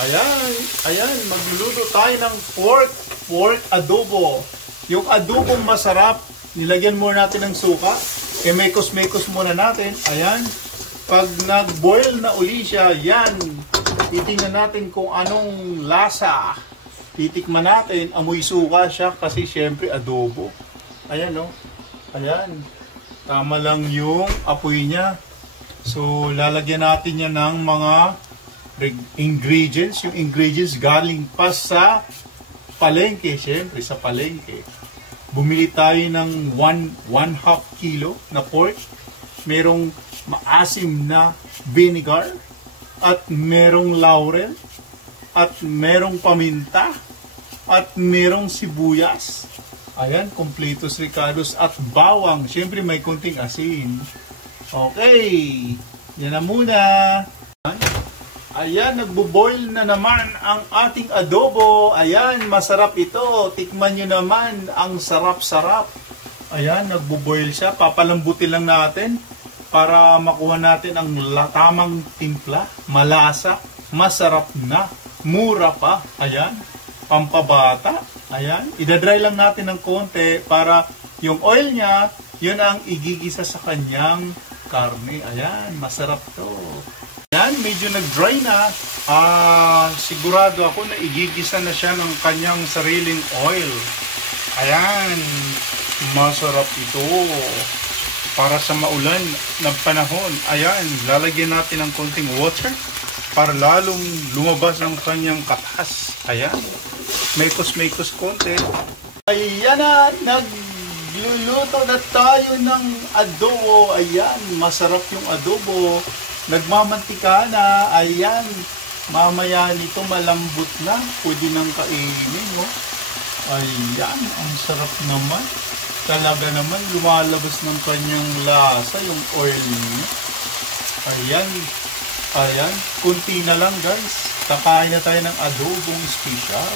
Ayan, magluluto tayo ng pork adobo. Yung adobo masarap, nilagyan muna natin ng suka. Mekos-mekos muna natin. Ayan, pag nag-boil na uli siya, yan. Titingnan natin kung anong lasa. Titikman natin, amoy suka siya kasi syempre adobo. Ayan, no? Ayan. Tama lang yung apoy niya. So, lalagyan natin yan ng mga ingredients. Yung ingredients galing pa sa palengke. Siyempre, sa palengke. Bumili tayo ng 1/2 kilo na pork. Merong maasim na vinegar. At merong laurel. At merong paminta. At merong sibuyas. Ayan, completos ricados at bawang. Siyempre, may konting asin. Okay. Yan na muna. Ayan, nagbo-boil na naman ang ating adobo. Ayan, masarap ito. Tikman nyo naman. Ang sarap-sarap. Ayan, nagbo-boil siya. Papalambutin lang natin para makuha natin ang tamang timpla. Malasa. Masarap na. Mura pa. Ayan. Pampabata. Ayan. Idadry lang natin ng konti para yung oil niya, yun ang igigisa sa kanyang karne. Ayan. Masarap to. Ayan, medyo nag-dry na. Sigurado ako na igigisa na siya ng kanyang sariling oil. Ayan, masarap ito. Para sa maulan ng panahon. Ayan, lalagyan natin ng konting water para lalong lumabas ang kanyang katas. Ayan, mekos-mekos konti. Ayan na, nagluluto na tayo ng adobo. Ayan, masarap yung adobo. Nagmamantika na, ayan, mamaya nito malambot na, pwede nang kainin, no? Ayan, ang sarap naman. Talaga naman, lumalabas ng kanyang lasa, yung oil niya. Ayan, kunti na lang guys. Kakain na tayo ng adobong special.